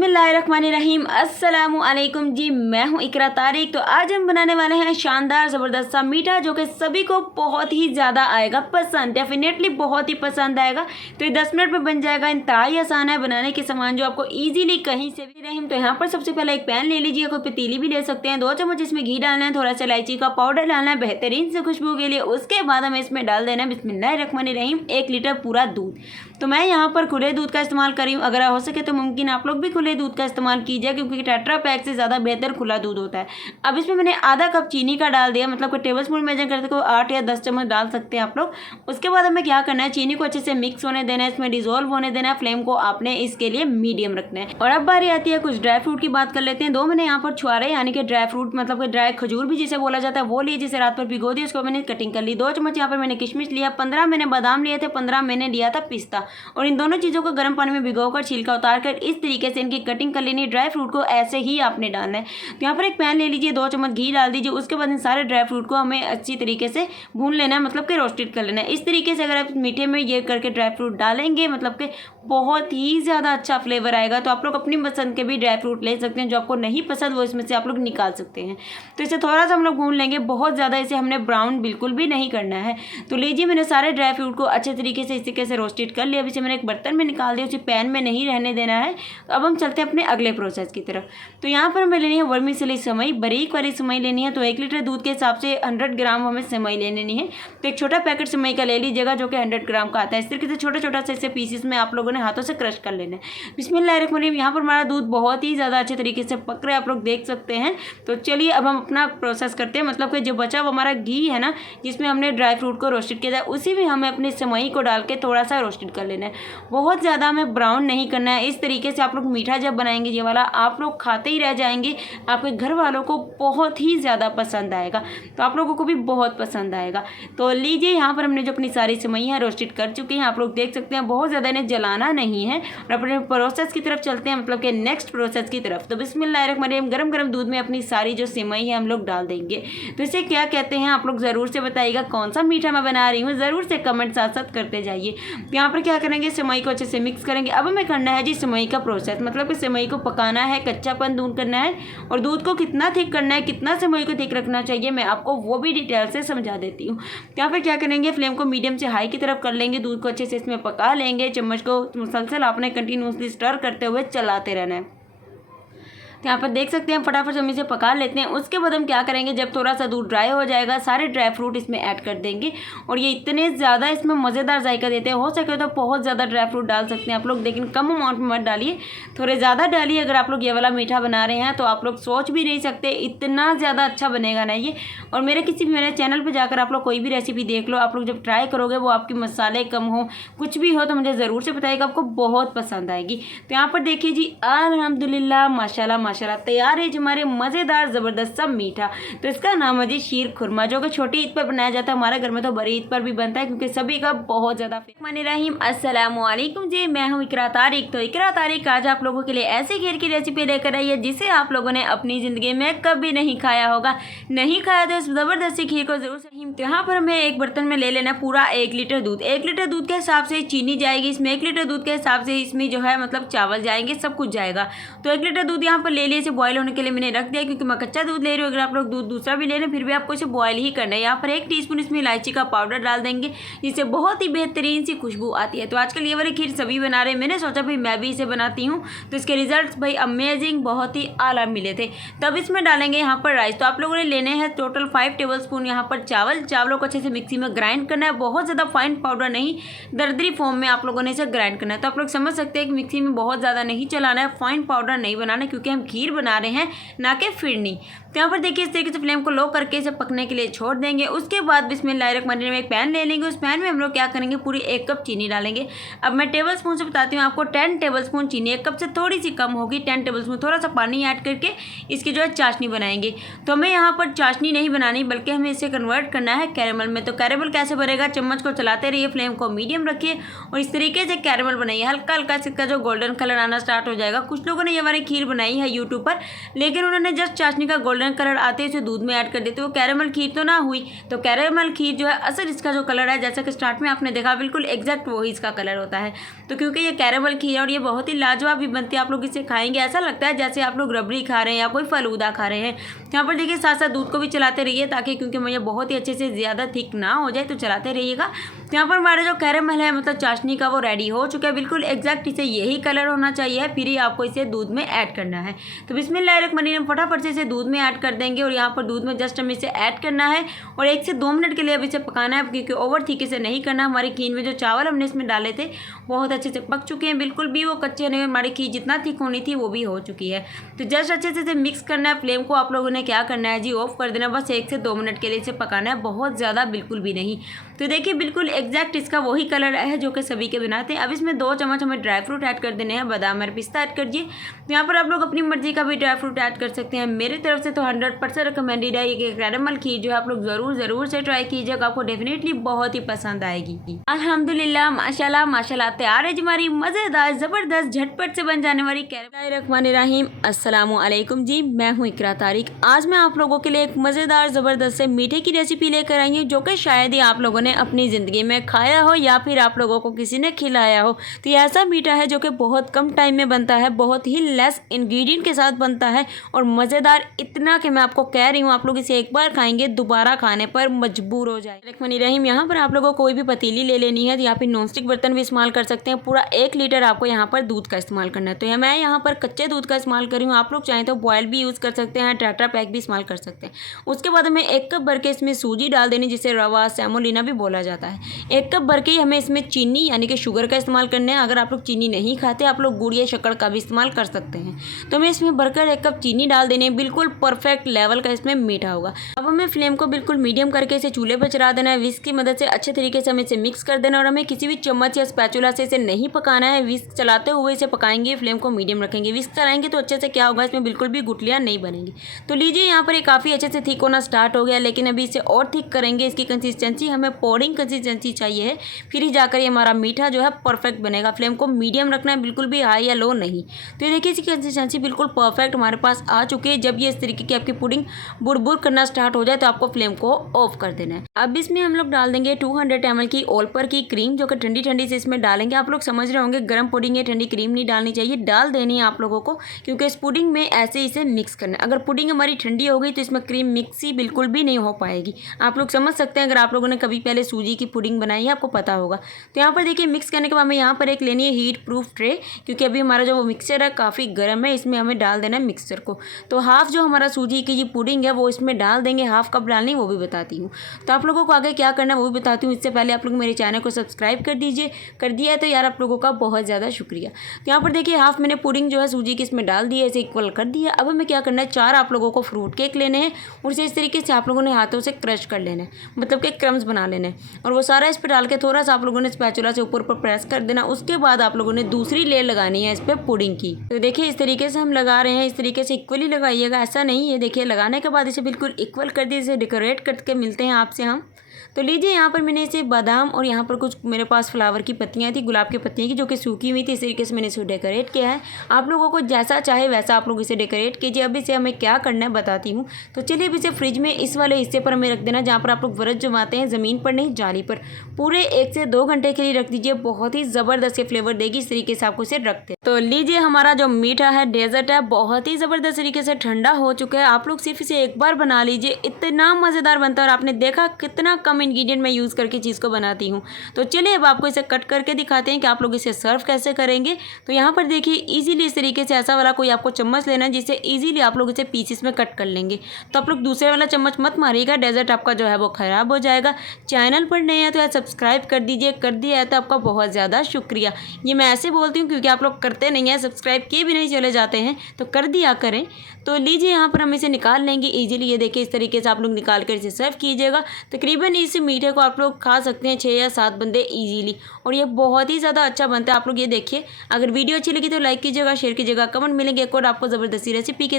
बिस्मिल्लाहिर्रहमानिर्रहीम अस्सलामु अलैकुम जी। मैं हूं इकरा तारिक। तो आज हम बनाने वाले हैं शानदार ज़बरदस्त सा मीठा जो कि सभी को बहुत ही ज़्यादा आएगा पसंद, डेफिनेटली बहुत ही पसंद आएगा। तो ये 10 मिनट में बन जाएगा। इंतहाई आसान है बनाने के सामान जो आपको ईजिली कहीं से भी रहीम। तो यहाँ पर सबसे पहले एक पैन ले लीजिए, कोई पतीली भी ले सकते हैं। 2 चम्मच इसमें घी डालना है, थोड़ा सा इलायची का पाउडर डालना है बेहतरीन से खुशबू के लिए। उसके बाद हमें इसमें डाल देना है बिस्मिल्लाहिर्रहमानिर्रहीम 1 लीटर पूरा दूध। तो मैं यहाँ पर खुले दूध का इस्तेमाल कर रही हूँ। अगर हो सके तो मुमकिन आप लोग भी खुले दूध का इस्तेमाल कीजिए, क्योंकि टेट्रा पैक से ज़्यादा बेहतर खुला दूध होता है। अब इसमें मैंने आधा कप चीनी का डाल दिया, मतलब कोई टेबल स्पून मेजर करते को 8 या 10 चम्मच डाल सकते हैं आप लोग। उसके बाद हमें क्या करना है, चीनी को अच्छे से मिक्स होने देना है, इसमें डिजोल्व होने देना है। फ्लेम को आपने इसके लिए मीडियम रखना है। और अब बारी आती है कुछ ड्राई फ्रूट की बात कर लेते हैं। 2 मैंने यहाँ पर छुआरे यानी कि ड्राई फ्रूट, मतलब कि ड्राई खजूर भी जिसे बोला जाता है, वो लिए, जिसे रात पर भिगो दिया, उसको मैंने कटिंग कर ली। 2 चम्मच यहाँ पर मैंने किशमिश लिया, 15 मैंने बादाम लिए थे, 15 मैंने लिया था पिस्ता। और इन दोनों चीज़ों को गर्म पानी में भिगोकर छिलका उतारकर इस तरीके से इनकी कटिंग कर लेनी है। ड्राई फ्रूट को ऐसे ही आपने डालना है। तो यहाँ पर एक पैन ले लीजिए, 2 चम्मच घी डाल दीजिए। उसके बाद इन सारे ड्राई फ्रूट को हमें अच्छी तरीके से भून लेना है, मतलब कि रोस्टेड कर लेना है। इस तरीके से अगर आप मीठे में ये करके ड्राई फ्रूट डालेंगे, मतलब कि बहुत ही ज़्यादा अच्छा फ्लेवर आएगा। तो आप लोग अपनी पसंद के भी ड्राई फ्रूट ले सकते हैं, जो आपको नहीं पसंद वो इसमें से आप लोग निकाल सकते हैं। तो इसे थोड़ा सा हम लोग भून लेंगे, बहुत ज़्यादा इसे हमने ब्राउन बिल्कुल भी नहीं करना है। तो लीजिए, मैंने सारे ड्राई फ्रूट को अच्छे तरीके से इस तरीके से रोस्टेड कर लिया। अब इसे मैंने एक बर्तन में निकाल दिया, उसे पैन में नहीं रहने देना है। तो अब हम चलते हैं अपने अगले प्रोसेस की तरफ। तो यहाँ पर हमें लेनी है वर्मीसेली सेवई, बारीक वाली सेवई लेनी है। तो 1 लीटर दूध के हिसाब से 100 ग्राम हमें सेवई लेनी है। तो एक छोटा पैकेट सेवई का ले लीजिएगा जो कि 100 ग्राम का आता है। इस तरीके से छोटा छोटा से इसे पीसेस में आप लोगों ने हाथों से क्रश कर लेना है। बिस्मिल्लाहिर्रहमानिर्रहीम। यहाँ पर हमारा दूध बहुत ही ज़्यादा अच्छे तरीके से पक रहा है, आप लोग देख सकते हैं। तो चलिए अब हम अपना प्रोसेस करते हैं, मतलब कि जो बचा वो हमारा घी है ना, जिसमें हमने ड्राई फ्रूट को रोस्टेड किया था, उसी में हमें अपनी सेवई को डाल के थोड़ा सा रोस्टेड कर लेना है। बहुत ज़्यादा हमें ब्राउन नहीं करना है। इस तरीके से आप लोग मीठा जब बनाएंगे ये वाला, आप लोग खाते ही रह जाएंगे। आपके घर वालों को बहुत ही ज़्यादा पसंद आएगा, तो आप लोगों को भी बहुत पसंद आएगा। तो लीजिए, यहाँ पर हमने जो अपनी सारी सेवइयाँ रोस्टेड कर चुकी हैं, आप लोग देख सकते हैं। बहुत ज़्यादा इन्हें जलाना नहीं है। और अपने प्रोसेस की तरफ चलते हैं, मतलब कि नेक्स्ट प्रोसेस की तरफ। तो बिस्मिल्लाहिर्रहमानिर्रहीम, गरम गरम दूध में अपनी सारी जो सेवई है हम लोग डाल देंगे। तो इसे क्या कहते हैं आप लोग ज़रूर से बताइएगा। कौन सा मीठा मैं बना रही हूँ ज़रूर से कमेंट साथ साथ करते जाइए। तो यहाँ पर क्या करेंगे, सेवई को अच्छे से मिक्स करेंगे। अब हमें करना है जी सेवई का प्रोसेस, मतलब कि सेवई को पकाना है, कच्चापन दूर करना है। और दूध को कितना थिक करना है, कितना सेवई को थिक रखना चाहिए, मैं आपको वो भी डिटेल से समझा देती हूँ। यहाँ पर क्या करेंगे, फ्लेम को मीडियम से हाई की तरफ कर लेंगे। दूध को अच्छे से इसमें पका लेंगे। चम्मच को मुसलसल आपने कंटिन्यूसली स्टर करते हुए चलाते रहना है। तो यहाँ पर देख सकते हैं, फटाफट हम इसे पका लेते हैं। उसके बाद हम क्या करेंगे, जब थोड़ा सा दूध ड्राई हो जाएगा, सारे ड्राई फ्रूट इसमें ऐड कर देंगे। और ये इतने ज़्यादा इसमें मज़ेदार जायका देते हैं। हो सके तो बहुत ज़्यादा ड्राई फ्रूट डाल सकते हैं आप लोग, लेकिन कम अमाउंट में मत डालिए, थोड़े ज़्यादा डालिए। अगर आप लोग ये वाला मीठा बना रहे हैं तो आप लोग सोच भी नहीं सकते इतना ज़्यादा अच्छा बनेगा ना ये। और मेरे चैनल पर जाकर आप लोग कोई भी रेसिपी देख लो, आप लोग जब ट्राई करोगे वो आपकी मसाले कम हो, कुछ भी हो, तो मुझे ज़रूर से बताइएगा, आपको बहुत पसंद आएगी। तो यहाँ पर देखिए जी, अल्हम्दुलिल्लाह माशाल्लाह माशाल्लाह तैयार है हमारे मज़ेदार ज़बरदस्त सा मीठा। तो इसका नाम है जी शीर खुरमा, जो कि छोटी ईद पर बनाया जाता है। हमारे घर में तो बड़ी ईद पर भी बनता है, क्योंकि सभी का बहुत ज़्यादा रहीम। अस्सलामु अलैकुम जी, मैं हूँ इकरा तारिक। तो इकरा तारिक आज आप लोगों के लिए ऐसी खीर की रेसिपी लेकर आई है जिसे आप लोगों ने अपनी ज़िंदगी में कभी नहीं खाया होगा। नहीं खाया तो इस ज़बरदस्ती खीर को ज़रूर से। तो यहाँ पर हमें एक बर्तन में ले लेना पूरा 1 लीटर दूध। 1 लीटर दूध के हिसाब से चीनी जाएगी इसमें, 1 लीटर दूध के हिसाब से इसमें जो है मतलब चावल जाएंगे, सब कुछ जाएगा। तो 1 लीटर दूध यहाँ पर ले लिया, बॉयल होने के लिए मैंने रख दिया, क्योंकि मैं कच्चा दूध ले रही हूँ। अगर आप लोग दूध दूसरा भी ले रहे हैं फिर भी आपको इसे बॉयल ही करना है। यहाँ पर 1 टीस्पून इसमें इलायची का पाउडर डाल देंगे, जिससे बहुत ही बेहतरीन सी खुशबू आती है। तो आजकल ये वाली खीर सभी बना रहे हैं, मैंने सोचा भाई मैं भी इसे बनाती हूँ। तो इसके रिजल्ट्स भाई अमेजिंग, बहुत ही आला मिले थे। तब इसमें डालेंगे यहाँ पर राइस। तो आप लोगों ने लेने हैं टोटल 5 टेबल स्पून यहाँ पर चावल। चावलों को अच्छे से मिक्सी में ग्राइंड करना है, बहुत ज़्यादा फाइन पाउडर नहीं, दरदरी फॉर्म में आप लोगों ने इसे ग्राइंड करना है। तो आप लोग समझ सकते हैं कि मिक्सी में बहुत ज़्यादा नहीं चलाना है, फाइन पाउडर नहीं बनाना है, क्योंकि हम खीर बना रहे हैं ना कि फिरनी। तो यहाँ पर देखिए, इस तरीके से फ्लेम को लो करके इसे पकने के लिए छोड़ देंगे। उसके बाद बिस्मिल्लाहिर्रहमानिर्रहीम एक पैन ले लेंगे। उस पैन में हम लोग क्या करेंगे, पूरी 1 कप चीनी डालेंगे। अब मैं टेबल स्पून से बताती हूँ आपको, 10 टेबल स्पून चीनी, 1 कप से थोड़ी सी कम होगी। 10 टेबल स्पून थोड़ा सा पानी ऐड करके इसकी जो है चाशनी बनाएंगे। तो हमें यहाँ पर चाशनी नहीं बनानी, बल्कि हमें इसे कन्वर्ट करना है कैरेमल में। तो कैरेमल कैसे बनेगा, चम्मच को चलाते रहिए, फ्लेम को मीडियम रखिए और इस तरीके से कैरेमल बनाइए। हल्का हल्का इसका जो गोल्डन कलर आना स्टार्ट हो जाएगा। कुछ लोगों ने ये वाली खीर बनाई है यूट्यूब पर, लेकिन उन्होंने जस्ट चाशनी का गोल्डन कलर आते ही उसे दूध में ऐड कर देते, वो कैरेमल खीर तो ना हुई। तो कैरेमल खीर जो है असल इसका जो कलर है, जैसा कि स्टार्ट में आपने देखा, बिल्कुल एग्जैक्ट वही इसका कलर होता है। तो क्योंकि ये कैरेमल खीर है और ये बहुत ही लाजवाब भी बनती है, आप लोग इसे खाएंगे ऐसा लगता है जैसे आप लोग रबड़ी खा रहे हैं या कोई फलूदा खा रहे हैं। यहाँ पर देखिए साथ साथ दूध को भी चलाते रहिए, ताकि क्योंकि मुझे बहुत ही अच्छे से ज़्यादा थिक ना हो जाए, तो चलाते रहिएगा। यहाँ पर हमारा जो कैरेमल है मतलब चाशनी का, वो रेडी हो चुका है, बिल्कुल एग्जैक्ट इसे यही कलर होना चाहिए, फिर ही आपको इसे दूध में ऐड करना है। तो बिस्मिल्लाहिर्रहमानिर्रहीम फटाफट से इसे दूध में ऐड कर देंगे और यहाँ पर दूध में जस्ट हमें इसे ऐड करना है और 1 से 2 मिनट के लिए अब इसे पकाना है, क्योंकि ओवर थिक इसे नहीं करना। हमारी खीर में जो चावल हमने इसमें डाले थे बहुत अच्छे से पक चुके हैं, बिल्कुल भी वो कच्चे नहीं, हमारी खीर जितना थिक होनी थी वो भी हो चुकी है। तो जस्ट अच्छे से इसे मिक्स करना है। फ्लेम को आप लोगों ने क्या करना है जी, ऑफ कर देना, बस 1 से 2 मिनट के लिए इसे पकाना है, बहुत ज़्यादा बिल्कुल भी नहीं। तो देखिए बिल्कुल एग्जैक्ट इसका वही कलर है जो कि सभी के बनाते हैं। अब इसमें 2 चम्मच हमें ड्राई फ्रूट ऐड कर देने हैं, बादाम और पिस्ता ऐड कर दिए। तो यहाँ पर आप लोग अपनी मर्जी का भी ड्राई फ्रूट ऐड कर सकते हैं। मेरी तरफ से तो 100% रिकमेंडेड है ये कैरेमल खीर जो है, आप लोग ज़रूर से ट्राई कीजिएगा, आपको डेफिनेटली बहुत ही पसंद आएगी। अल्हम्दुलिल्लाह माशाल्लाह माशाल्लाह तैयार है जी हमारी मज़ेदार ज़बरदस्त झटपट से बन जाने वाली बिस्मिल्लाहिर्रहमानिर्रहीम। अस्सलामु अलैकुम जी, मैं हूँ इकरा तारिक। आज मैं आप लोगों के लिए एक मज़ेदार ज़बरदस्त से मीठे की रेसिपी लेकर आई हूँ, जो कि शायद ही आप लोगों ने अपनी ज़िंदगी में खाया हो या फिर आप लोगों को किसी ने खिलाया हो। तो ये ऐसा मीठा है जो कि बहुत कम टाइम में बनता है, बहुत ही लेस इंग्रेडिएंट के साथ बनता है और मज़ेदार इतना कि मैं आपको कह रही हूँ आप लोग इसे एक बार खाएंगे दोबारा खाने पर मजबूर हो जाए। रहीम यहाँ पर आप लोगों को कोई भी पतीली ले लेनी है, या फिर नॉनस्टिक बर्तन भी इस्तेमाल कर सकते हैं। पूरा 1 लीटर आपको यहाँ पर दूध का इस्तेमाल करना है। तो मैं यहाँ पर कच्चे दूध का इस्तेमाल कर रही हूँ, आप लोग चाहें तो बॉयल भी यूज़ कर सकते हैं, टेट्रा पैक भी इस्तेमाल कर सकते हैं। उसके बाद हमें 1 कप भर के इसमें सूजी डाल देनी, जिसे रवा सेमोलिना भी बोला जाता है। 1 कप भर के ही हमें इसमें चीनी यानी कि शुगर का इस्तेमाल करना है। अगर आप लोग चीनी नहीं खाते, आप लोग गुड़ या शक्कर का भी इस्तेमाल कर सकते हैं। तो हमें इसमें भरकर 1 कप चीनी डाल देनी है, बिल्कुल परफेक्ट लेवल का इसमें मीठा होगा। अब हमें फ्लेम को बिल्कुल मीडियम करके इसे चूल्हे पर चढ़ा देना है। विस्क की मदद से अच्छे तरीके से हमें इसे मिक्स कर देना और हमें किसी भी चम्मच या स्पैचुला से इसे नहीं पकाना है। विस्क चलाते हुए इसे पकाएंगे, फ्लेम को मीडियम रखेंगे। विस्क चलाएंगे तो अच्छे से क्या होगा, इसमें बिल्कुल भी गुठलियाँ नहीं बनेंगी। तो लीजिए यहाँ पर ये काफ़ी अच्छे से थिक होना स्टार्ट हो गया, लेकिन अभी इसे और थिक करेंगे। इसकी कंसिस्टेंसी हमें पोडिंग कंसिस्टेंसी चाहिए है, फिर ही जाकर ये हमारा मीठा जो है परफेक्ट बनेगा। फ्लेम को मीडियम रखना है, बिल्कुल भी हाई या लो नहीं। तो ये देखिए इसकी कंसिस्टेंसी बिल्कुल परफेक्ट हमारे पास आ चुकी है। जब ये इस तरीके की आपकी पुडिंग बुड़बुड़ करना स्टार्ट हो जाए तो आपको फ्लेम को ऑफ कर देना है। अब इसमें हम लोग डाल देंगे 200 ml की ओलपर की क्रीम, जो कि ठंडी ठंडी से इसमें डालेंगे। आप लोग समझ रहे होंगे गर्म पुडिंग है, ठंडी क्रीम नहीं डालनी चाहिए, डाल देनी है आप लोगों को, क्योंकि इस पुडिंग में ऐसे इसे मिक्स करना है। अगर पुडिंग हमारी ठंडी हो गई तो इसमें क्रीम मिक्स ही बिल्कुल भी नहीं हो पाएगी। आप लोग समझ सकते हैं, अगर आप लोगों ने कभी पहले सूजी की पुडिंग बनाई है आपको पता होगा। तो यहाँ पर देखिए मिक्स करने के बाद हमें यहाँ पर एक लेनी है हीट प्रूफ ट्रे, क्योंकि अभी हमारा जो वो मिक्सचर है काफ़ी गर्म है, इसमें हमें डाल देना है मिक्सचर को। तो हाफ जो हमारा सूजी की पुडिंग है वो इसमें डाल देंगे, हाफ कप डालनी वो भी बताती हूँ। तो आप लोगों को आगे क्या करना है वो भी बताती हूँ। इससे पहले आप लोग मेरे चैनल को सब्सक्राइब कर दीजिए, कर दिया है तो यार आप लोगों का बहुत ज़्यादा शुक्रिया। तो यहाँ पर देखिए हाफ मैंने पुडिंग जो है सूजी की इसमें डाल दी है, इसे इक्वल कर दिया। अब हमें क्या करना है, 4 आप लोगों को फ्रूट केक लेने हैं और इसे इस तरीके से आप लोगों ने हाथों से क्रश कर लेना है, मतलब कि क्रम्स बना लेने हैं, और वो सारा इस पर डाल के थोड़ा सा आप लोगों ने स्पैचुला से ऊपर प्रेस कर देना। उसके बाद आप लोगों ने दूसरी लेयर लगानी है इस पर पुडिंग की। तो देखिए इस तरीके से हम लगा रहे हैं, इस तरीके से इक्वली लगाइएगा, ऐसा नहीं है। देखिए लगाने के बाद इसे बिल्कुल इक्वल कर दिए, इसे डेकोरेट करके मिलते हैं आपसे हम। तो लीजिए यहाँ पर मैंने इसे बादाम और यहाँ पर कुछ मेरे पास फ्लावर की पत्तियाँ थी, गुलाब की पत्तियाँ की, जो कि सूखी हुई थी। इस तरीके से मैंने इसे डेकोरेट किया है। आप लोगों को जैसा चाहे वैसा आप लोग इसे डेकोरेट कीजिए। अब इसे हमें क्या करना है बताती हूँ। तो चलिए अब इसे फ्रिज में इस वाले हिस्से पर हमें रख देना, जहाँ पर आप लोग व्रत जमाते हैं, ज़मीन पर नहीं जाली पर। पूरे 1 से 2 घंटे के लिए रख दीजिए, बहुत ही ज़बरदस्त फ्लेवर देगी। इस तरीके से आपको इसे रखते हैं। तो लीजिए हमारा जो मीठा है डेजर्ट है बहुत ही ज़बरदस्त तरीके से ठंडा हो चुका है। आप लोग सिर्फ इसे एक बार बना लीजिए, इतना मज़ेदार बनता है। और आपने देखा कितना कम इंग्रेडिएंट मैं यूज़ करके चीज़ को बनाती हूँ। तो चलिए अब आपको इसे कट करके दिखाते हैं कि आप लोग इसे सर्व कैसे करेंगे। तो यहाँ पर देखिए इजीली इस तरीके से ऐसा वाला कोई आपको चम्मच लेना है, जिससे इजीली आप लोग इसे पीसेस में कट कर लेंगे। तो आप लोग दूसरे वाला चम्मच मत मारिएगा, डेजर्ट आपका जो है वो ख़राब हो जाएगा। चैनल पर नए हैं तो यार सब्सक्राइब कर दीजिए, कर दिया है तो आपका बहुत ज़्यादा शुक्रिया। ये मैं ऐसे बोलती हूँ क्योंकि आप लोग करते नहीं हैं, सब्सक्राइब किए भी नहीं चले जाते हैं, तो कर दिया करें। तो लीजिए यहाँ पर हम इसे निकाल लेंगे ईजिली। ये देखिए इस तरीके से आप लोग निकाल कर इसे सर्व कीजिएगा। तकरीबन इस मीठे को आप लोग खा सकते हैं 6 या 7 बंदे ईजिली, और ये बहुत ही ज़्यादा अच्छा बनता है। आप लोग ये देखिए, अगर वीडियो अच्छी लगी तो लाइक कीजिएगा, शेयर कीजिएगा, कमेंट मिलेंगे एक और आपको ज़बरदस्ती रेसिपी के।